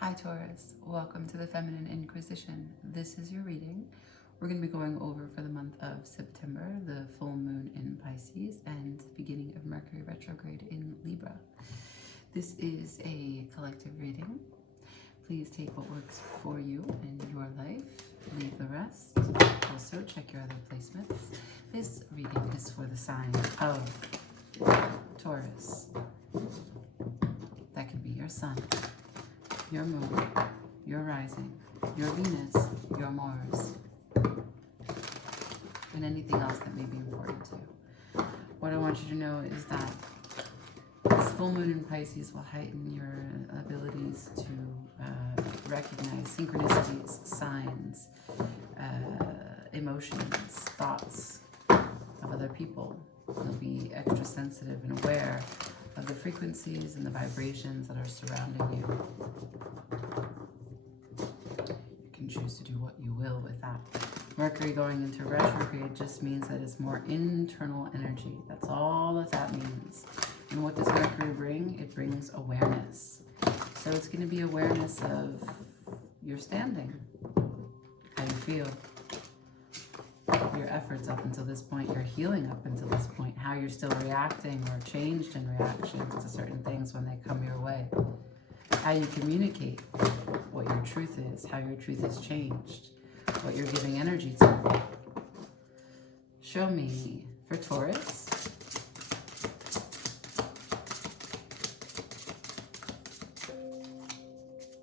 Hi Taurus, welcome to the Feminine Inquisition. This is your reading. We're going to be going over for the month of September, the full moon in Pisces and the beginning of Mercury retrograde in Libra. This is a collective reading. Please take what works for you in your life, leave the rest. Also check your other placements. This reading is for the sign of Taurus. That can be your sun, your moon, your rising, your Venus, your Mars, and anything else that may be important to you. What I want you to know is that this full moon in Pisces will heighten your abilities to recognize synchronicities, signs, emotions, thoughts of other people. You'll be extra sensitive and aware of the frequencies and the vibrations that are surrounding you. You can choose to do what you will with that. Mercury going into retrograde just means that it's more internal energy. That's all that means. And what does Mercury bring? It brings awareness. So it's going to be awareness of your standing, how you feel, your efforts up until this point, your healing up until this point, how you're still reacting or changed in reactions to certain things when they come your way, how you communicate what your truth is, how your truth has changed, what you're giving energy to. Show me for Taurus.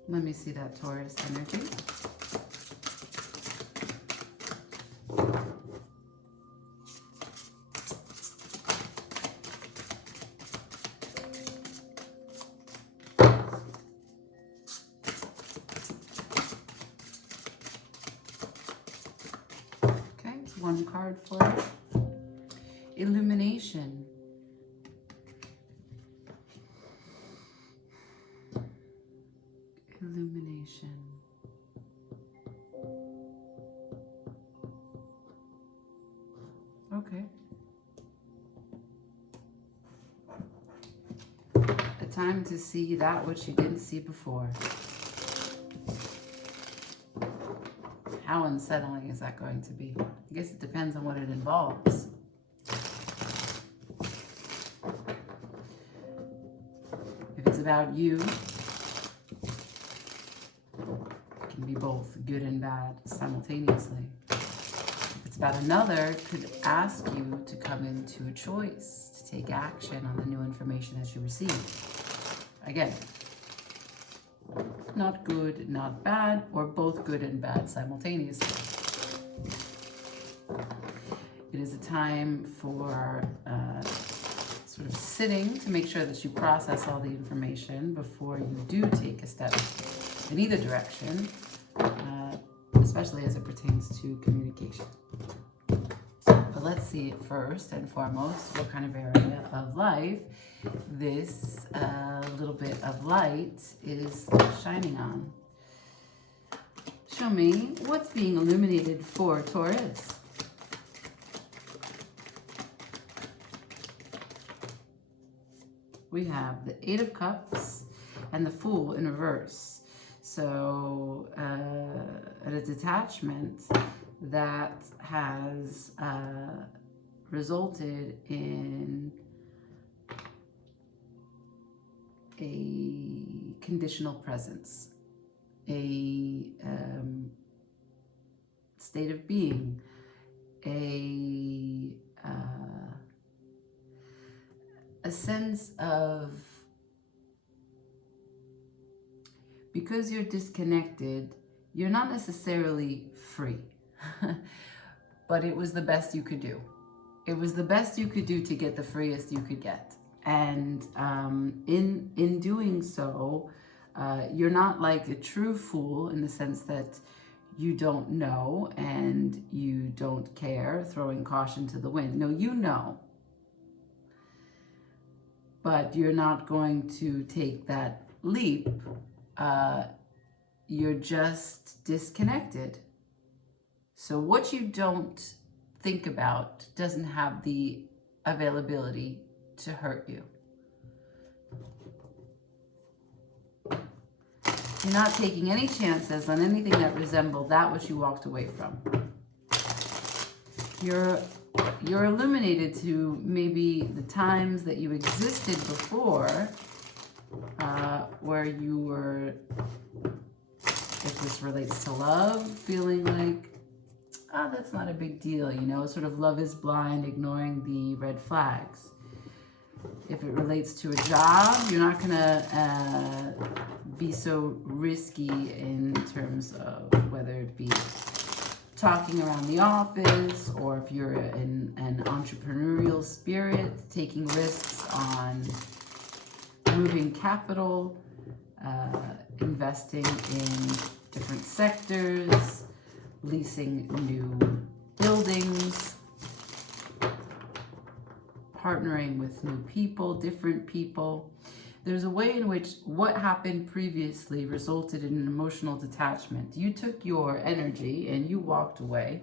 Let me see that Taurus energy. One card for it. Illumination. Illumination. Okay. A time to see that which you didn't see before. How unsettling is that going to be? I guess it depends on what it involves. If it's about you, it can be both good and bad simultaneously. If it's about another, it could ask you to come into a choice, to take action on the new information that you receive. Again, not good, not bad, or both good and bad simultaneously. It is a time for sort of sitting to make sure that you process all the information before you do take a step in either direction, especially as it pertains to communication. But let's see first and foremost what kind of area of life this little bit of light is shining on. Show me what's being illuminated for Taurus. We have the Eight of Cups and the Fool in reverse. So a detachment that has resulted in a conditional presence, a state of being, a sense of, because you're disconnected, you're not necessarily free, but it was the best you could do. It was the best you could do to get the freest you could get. And in doing so, you're not like a true fool in the sense that you don't know and you don't care, throwing caution to the wind. No, you know. But you're not going to take that leap. You're just disconnected. So what you don't think about doesn't have the availability to hurt you. You're not taking any chances on anything that resembled that which you walked away from. You're illuminated to maybe the times that you existed before, where you were, if this relates to love, feeling like, oh, that's not a big deal, you know, sort of love is blind, ignoring the red flags. If it relates to a job, you're not gonna be so risky in terms of whether it be talking around the office, or if you're in an entrepreneurial spirit, taking risks on moving capital, investing in different sectors, leasing new buildings, partnering with new people, different people. There's a way in which what happened previously resulted in an emotional detachment. You took your energy and you walked away.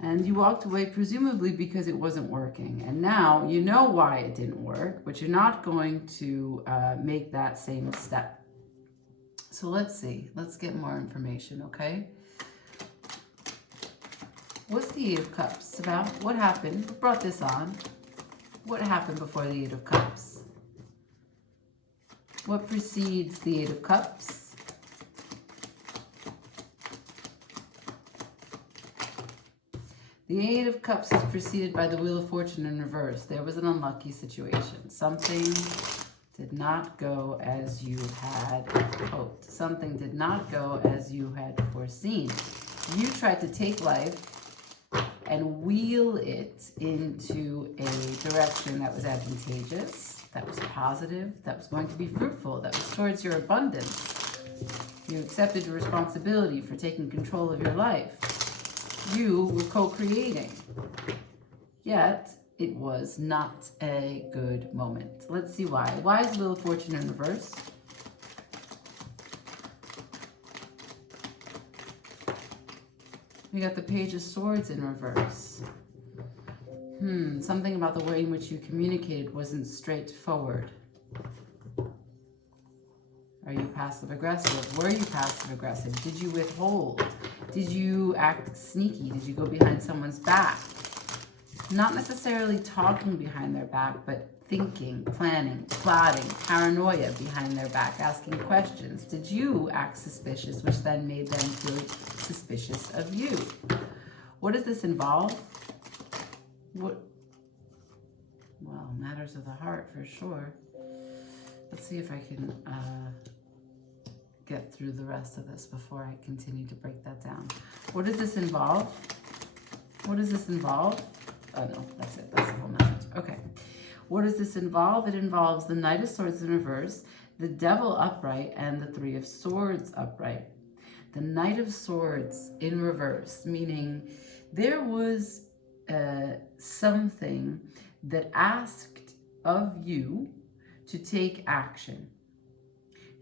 And you walked away presumably because it wasn't working. And now you know why it didn't work, but you're not going to make that same step. So let's see. Let's get more information, okay? What's the Eight of Cups about? What happened? What brought this on? What happened before the Eight of Cups? What precedes the Eight of Cups? The Eight of Cups is preceded by the Wheel of Fortune in reverse. There was an unlucky situation. Something did not go as you had hoped. Something did not go as you had foreseen. You tried to take life and wheel it into a direction that was advantageous, that was positive, that was going to be fruitful, that was towards your abundance. You accepted your responsibility for taking control of your life. You were co-creating. Yet, it was not a good moment. Let's see why. Why is the Wheel of Fortune in reverse? We got the Page of Swords in reverse. Something about the way in which you communicated wasn't straightforward. Are you passive aggressive? Were you passive aggressive? Did you withhold? Did you act sneaky? Did you go behind someone's back? Not necessarily talking behind their back, but thinking, planning, plotting, paranoia behind their back, asking questions. Did you act suspicious, which then made them feel suspicious of you? What does this involve? Well, matters of the heart for sure. Let's see if I can get through the rest of this before I continue to break that down. What does this involve? What does this involve? Oh no, that's it. That's the whole message. Okay. What does this involve? It involves the Knight of Swords in reverse, the Devil upright, and the Three of Swords upright. The Knight of Swords in reverse, meaning there was something that asked of you to take action.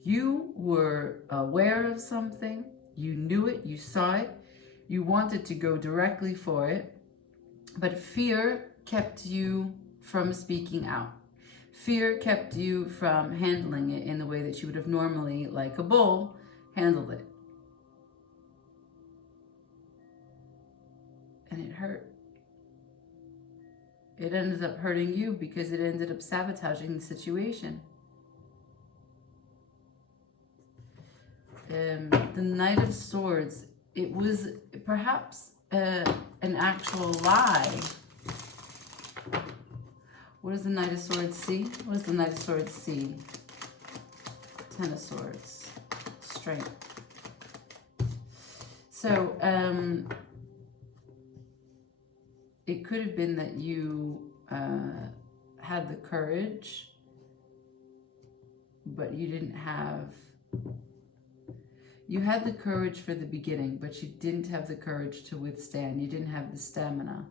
You were aware of something, you knew it, you saw it, you wanted to go directly for it, but fear kept you from speaking out. Fear kept you from handling it in the way that you would have normally, like a bull, handled it. And it hurt. It ended up hurting you because it ended up sabotaging the situation. The Knight of Swords, it was perhaps an actual lie. What does the Knight of Swords see? What does the Knight of Swords see? Ten of Swords. Strength. So, it could have been that you had the courage, but you didn't have... You had the courage for the beginning, but you didn't have the courage to withstand. You didn't have the stamina.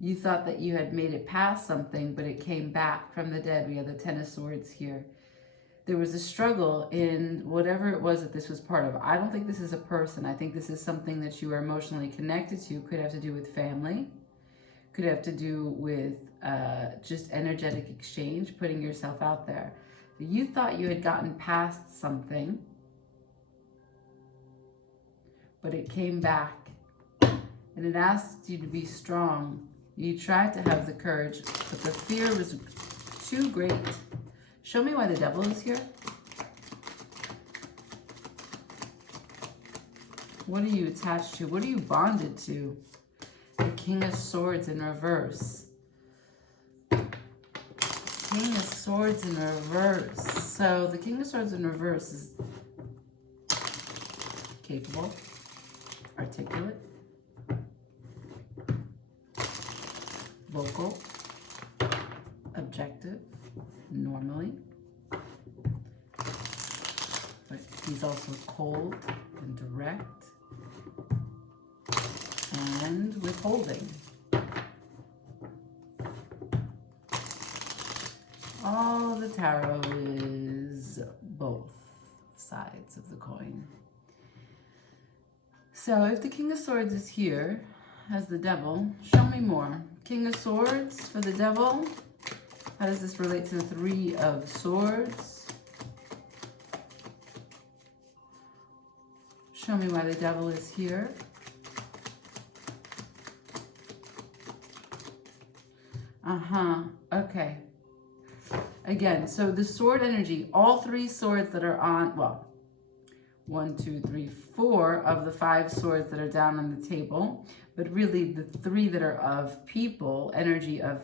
You thought that you had made it past something, but it came back from the dead. We have the Ten of Swords here. There was a struggle in whatever it was that this was part of. I don't think this is a person. I think this is something that you are emotionally connected to. Could have to do with family. Could have to do with just energetic exchange, putting yourself out there. You thought you had gotten past something, but it came back and it asked you to be strong. You tried to have the courage, but the fear was too great. Show me why the devil is here. What are you attached to? What are you bonded to? The King of Swords in reverse. King of Swords in reverse. So the King of Swords in reverse is capable, articulate, vocal, objective, normally. But he's also cold and direct and withholding. All the tarot is both sides of the coin. So if the King of Swords is here as the devil, show me more. King of Swords for the devil. How does this relate to the Three of Swords? Show me why the devil is here. Okay. Again, so the sword energy, all three swords that are on, well, 1, 2, 3, 4 of the 5 swords that are down on the table, but really the 3 that are of people, energy of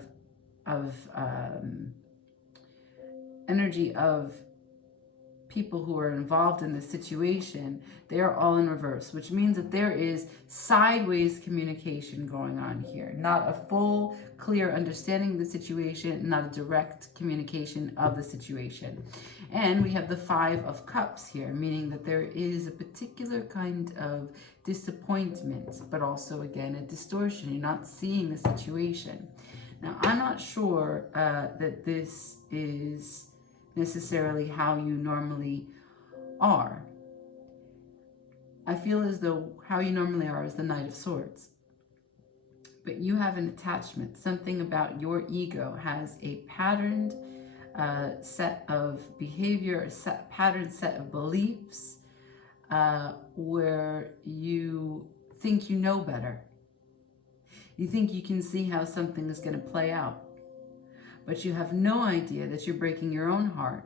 people who are involved in the situation, they are all in reverse, which means that there is sideways communication going on here. Not a full, clear understanding of the situation, not a direct communication of the situation. And we have the 5 of Cups here, meaning that there is a particular kind of disappointment, but also, again, a distortion. You're not seeing the situation. Now, I'm not sure that this is necessarily how you normally are. I feel as though how you normally are is the Knight of Swords. But you have an attachment. Something about your ego has a patterned set of behavior, a patterned set of beliefs where you think you know better. You think you can see how something is going to play out. But you have no idea that you're breaking your own heart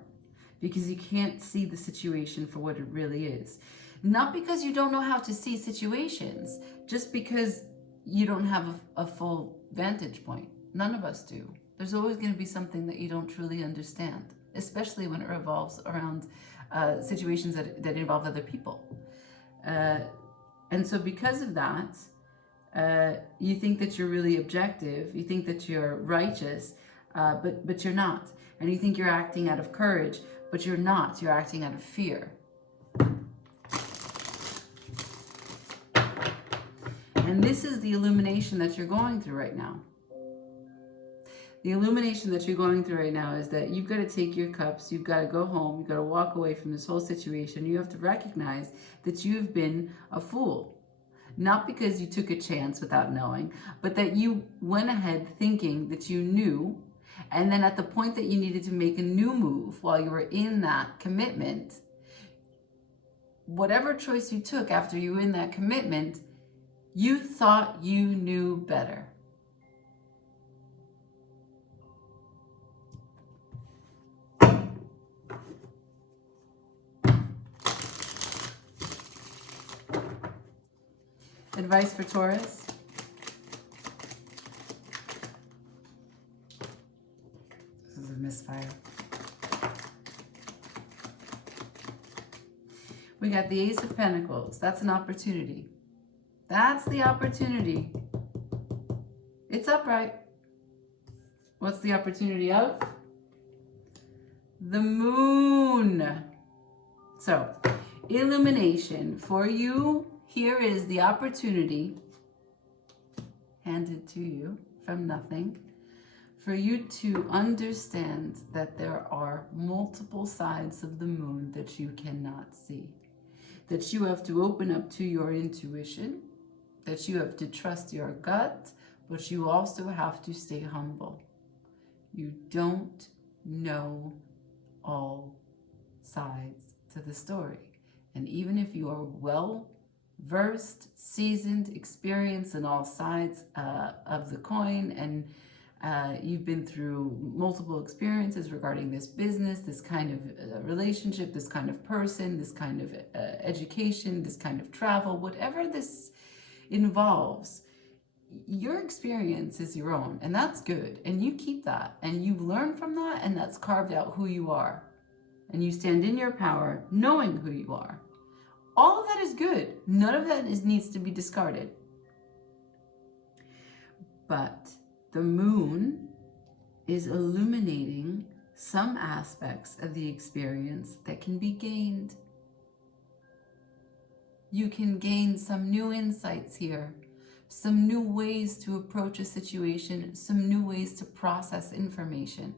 because you can't see the situation for what it really is. Not because you don't know how to see situations, just because you don't have a full vantage point. None of us do. There's always going to be something that you don't truly understand, especially when it revolves around situations that involve other people. And so because of that, you think that you're really objective, you think that you're righteous, but you're not. And you think you're acting out of courage, but you're not. You're acting out of fear. And this is the illumination that you're going through right now. The illumination that you're going through right now is that you've got to take your cups, you've got to go home, you've got to walk away from this whole situation. You have to recognize that you've been a fool. Not because you took a chance without knowing, but that you went ahead thinking that you knew. And then at the point that you needed to make a new move while you were in that commitment, whatever choice you took after you were in that commitment, you thought you knew better. Advice for Taurus. This is a misfire. We got the Ace of Pentacles. That's an opportunity. That's the opportunity. It's upright. What's the opportunity of? The Moon. So, illumination for you. Here is the opportunity handed to you from nothing for you to understand that there are multiple sides of the moon that you cannot see. That you have to open up to your intuition, that you have to trust your gut, but you also have to stay humble. You don't know all sides to the story. And even if you are well versed, seasoned, experienced in all sides of the coin, and you've been through multiple experiences regarding this business, this kind of relationship, this kind of person, this kind of education, this kind of travel, whatever this involves, your experience is your own, and that's good. And you keep that, and you've learned from that, and that's carved out who you are. And you stand in your power knowing who you are. All of that is good. None of that needs to be discarded. But the moon is illuminating some aspects of the experience that can be gained. You can gain some new insights here, some new ways to approach a situation, some new ways to process information.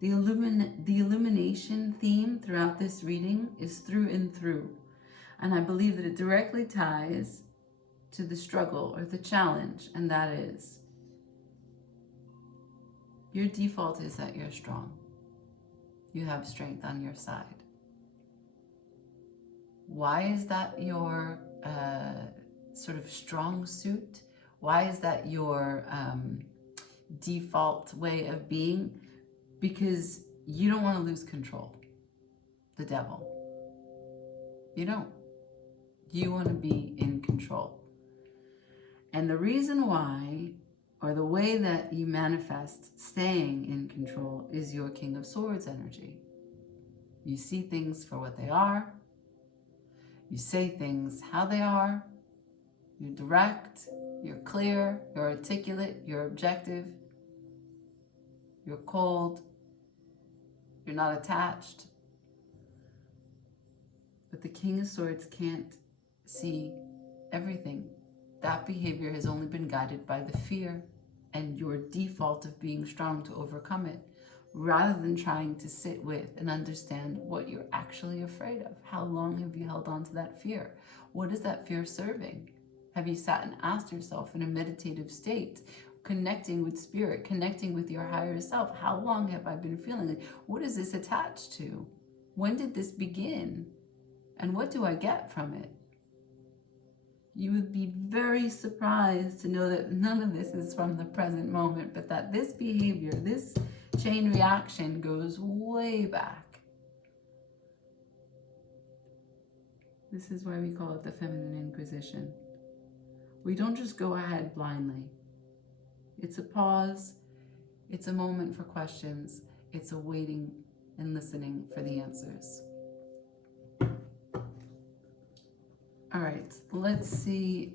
The illumination theme throughout this reading is through and through. And I believe that it directly ties to the struggle or the challenge, and that is your default is that you're strong. You have strength on your side. Why is that your sort of strong suit? Why is that your default way of being? Because you don't want to lose control. The devil. You don't. You want to be in control. And the reason why, or the way that you manifest staying in control, is your King of Swords energy. You see things for what they are. You say things how they are. You're direct. You're clear. You're articulate. You're objective. You're cold. You're not attached. But the King of Swords can't see everything. That behavior has only been guided by the fear and your default of being strong to overcome it, rather than trying to sit with and understand what you're actually afraid of. How long have you held on to that fear? What is that fear serving? Have you sat and asked yourself in a meditative state, connecting with spirit, connecting with your higher self? How long have I been feeling it? What is this attached to? When did this begin? And what do I get from it? You would be very surprised to know that none of this is from the present moment, but that this behavior, this chain reaction goes way back. This is why we call it the Feminine Inquisition. We don't just go ahead blindly. It's a pause. It's a moment for questions. It's a waiting and listening for the answers. All right, let's see.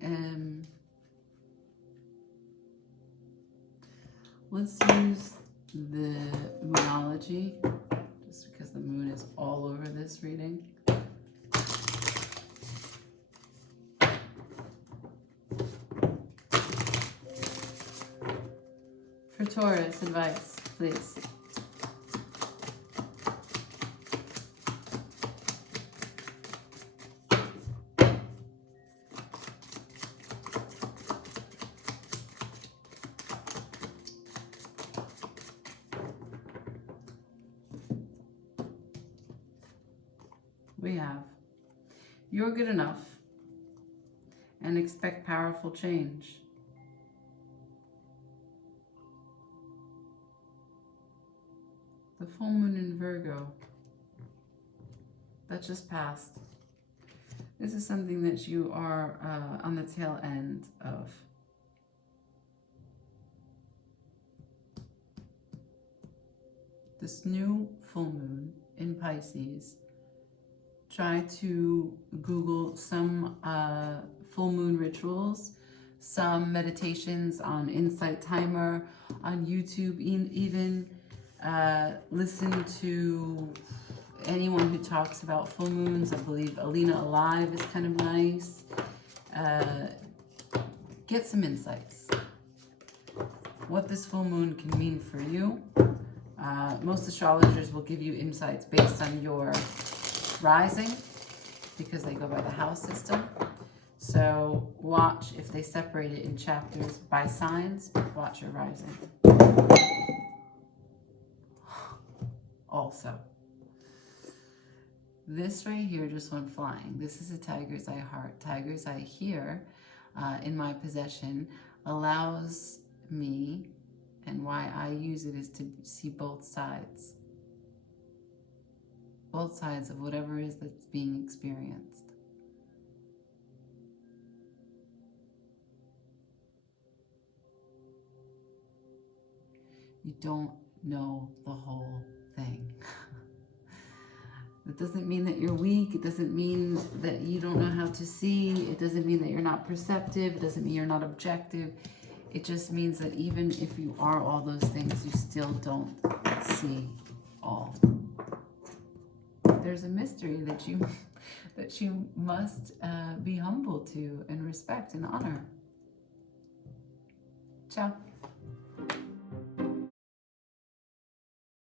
Let's use the Moonology, just because the moon is all over this reading. For Taurus, advice, please. We have, you're good enough and expect powerful change. The full moon in Virgo, that just passed. This is something that you are on the tail end of. This new full moon in Pisces. Try to Google some full moon rituals, some meditations on Insight Timer, on YouTube even. Listen to anyone who talks about full moons. I believe Alina Alive is kind of nice. Get some insights. What this full moon can mean for you. Most astrologers will give you insights based on your rising, because they go by the house system. So watch if they separate it in chapters by signs. Watch your rising. Also, This right here just went flying. This is a tiger's eye heart. Tiger's eye here in my possession allows me, and why I use it is to see both sides. Both sides of whatever it is that's being experienced. You don't know the whole thing. It doesn't mean that you're weak. It doesn't mean that you don't know how to see. It doesn't mean that you're not perceptive. It doesn't mean you're not objective. It just means that even if you are all those things, you still don't see all. There's a mystery that you must be humble to and respect and honor. Ciao.